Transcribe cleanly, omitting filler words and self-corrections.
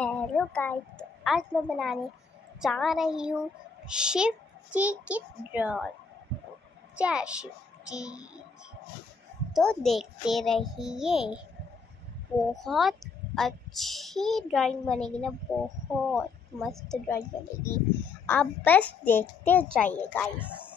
Hello guys, तो आज मैं बनाने जा रही हूँ शिव जी की ड्रॉइंग। जय शिव जी। तो देखते रहिए, बहुत अच्छी ड्राइंग बनेगी ना, बहुत मस्त ड्राइंग बनेगी। आप बस देखते जाइए गाइस।